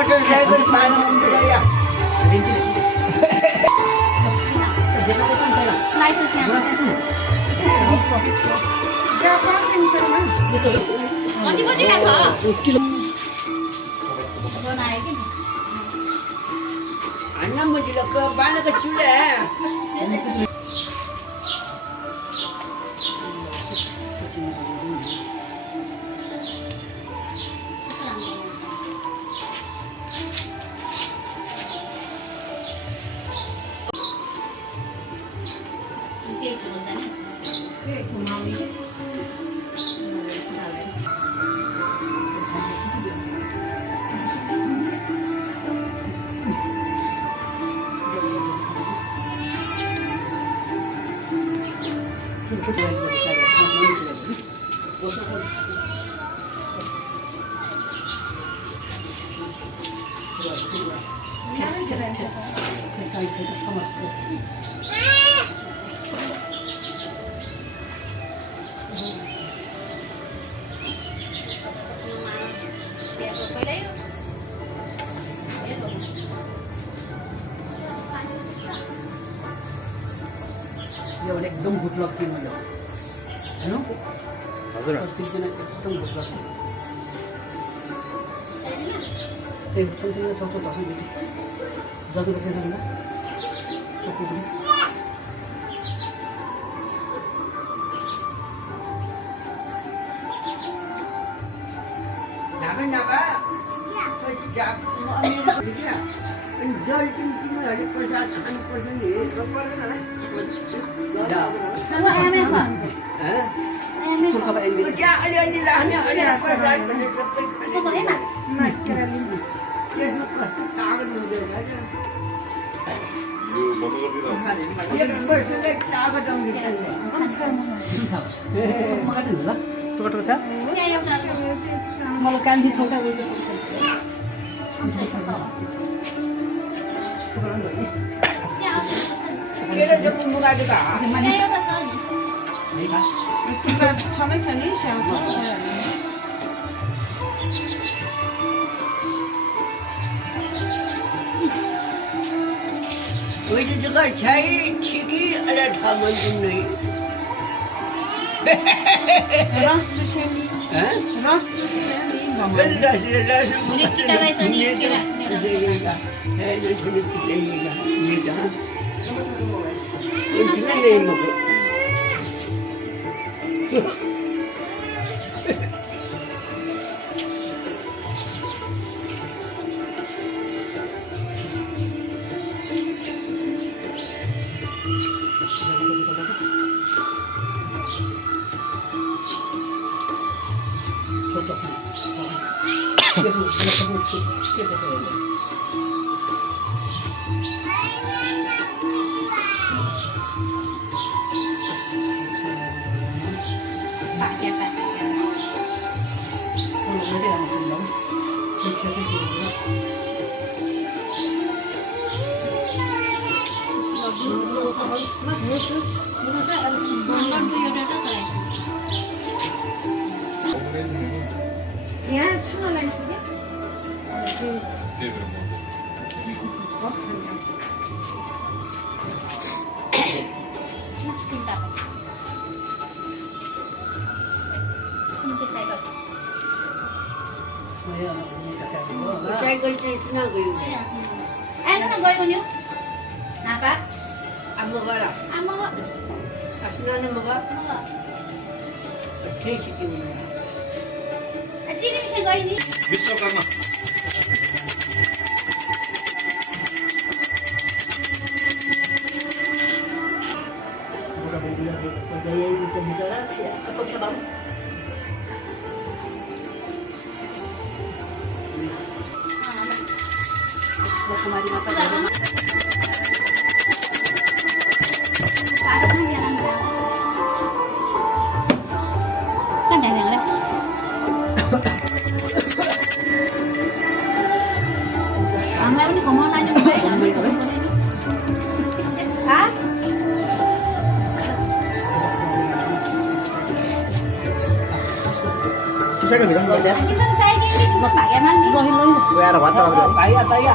Motorcycle पानी मंदिर या कति बजी लाग्छ किलो अन्ना मुझे बाल का चूल्हा है एकदम भूख लगती है मुझे है ना हजुर एकदम भूख लगती है एक चोटी चौथो दस जति देखेछ नि चक्कु पनि नाम नाम जाप अमेरिका क्या जल टिम हरि प्रसाद खानु पर्छ नि हेर्नु पर्दैन क्या अलि राख्ने अलि प्रसाद भन्ने सबै तागत हुँदैन एक वर्षले तागत आउँछ मगाइदिनु ल टोकटो छ मलाई कान्छी छोटा केले जब मुगाले का छनै छ नि स्याउ छ वही जगह छाई ठीकी अरे ठामन नहीं रस चुस्ने हैं रस चुस्ने नि रस मुनि टिकालाई चाहिँ नि के राख्नेगा है जो सुनि टिकाइएगा ये जहां इतना नहीं मको यहाँ छुन लागिसक्यो साइकल चाहिँ सुना गयो आएन न गयो नि नापा अब गरा आमा असना ने मगा ठीक सिक्कियो चिनी मिसन गयो नि विश्वकर्मा कुमारी माता kan dah dah Amai ni kau mau nanya apa? Hah? Cycle भित्र गएर तिमीसँग चाहिएको कि तिम्रो भाग्यमा नि गएर भात ताप्यो भाइया भाइया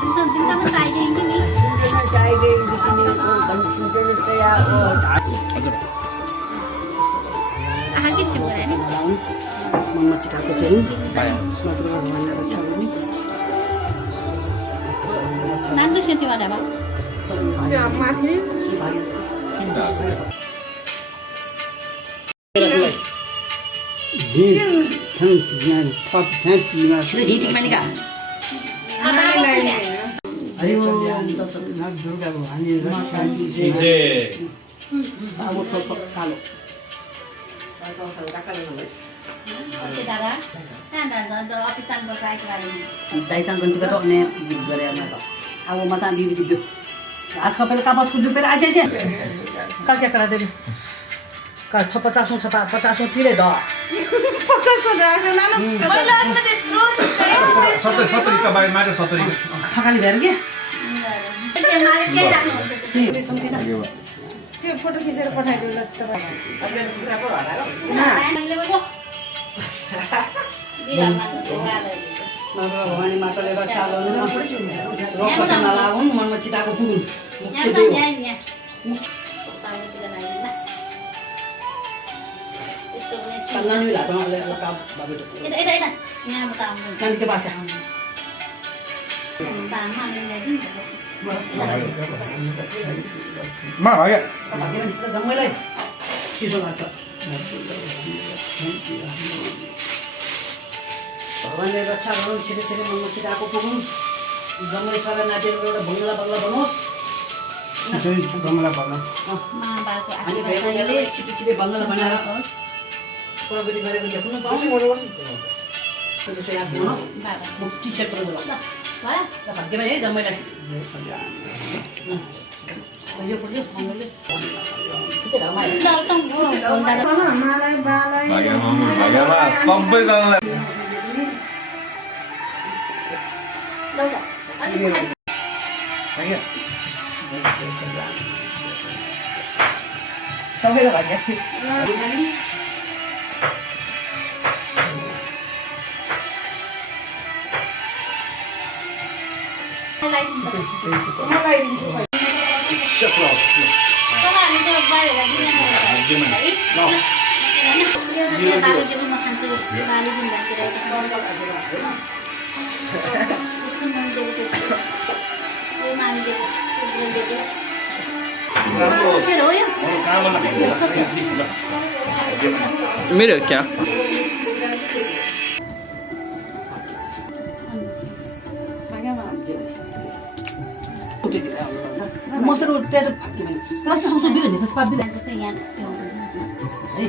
तिमीसँग चाहिएको नि सुनना चाहिए जिसने को दम सुनते नहीं या वो हजुर आहा के चिम गरे नि मनमा चिताएको चाहिँ पाएँ मात्र भनेर छ भने नान्डो सेन्टी वाला बा त्यो माथि किन जी थन ज्ञान थप छातीमा हिटिक मानिका अरे वो दशरथ दुर्गा भवानी शान्ति से जे अब थप कालो ओके दादा दादा अफिसमा बसाएको वाला दाइचाङ गन्तीबाट अन्य गरे म त अब म चाहिँ बिबिटी दियो आज कपेल कापस कुछ पेर आइसे छे का क्या करा देबे का 50 तिरे द 50 राख्नु लानु मैले आफ्नो त्यत्रो सत्तरी का बारे मात्र 70 फकाली भेर के त्यो माले के राख्नु त्यो फोटो खिचेर पठाइदिनु ल तपाईँ मैले बोल्यो दिला मान्नु सोराले नगर भवानी माताले रक्षा गर्नु रोक्न नलागुन् मनमा चिताको पुगुन् यहाँ ताउतिर नाइदिला यस्तो पनि छ कन्नानी लाटो ले का बाबे एटा यहाँ बता आउनु कानी के पास बामा ल्याइदिनु मा भाग्य जम्मैलाई चिसो लाग्छ भगवानले रक्षा गरून् छिटो मनमा चिताको पुगुन् जम्मै सबै नाटेर एउटा बङ्गला बनोस् बंगला बना मा बाको अनि भेगले छिटो बङ्गला बनाएर प्रगति गरेको देख्नु पाउँछ त्यसो याद गर्नु बाबा मुक्ति क्षेत्र जो भयो भाग्यमा है जम्मैलाई यो पुग्यो मङ्गलले मलाई बालाई भाग्यमा सबैजनालाई सबैलाई भाग्य मलाई दिन्छु तपाईहरुले त्यो बाहिर दिनु है यो बाबु चाहिँ म खान्छु बाली दिन भन्तिर यो मान्छे हो यो मेरो क्या मस्तो रोटी त भाग्यमा प्लस सोच्नु बिल नि त सबै जस्तै यहाँ है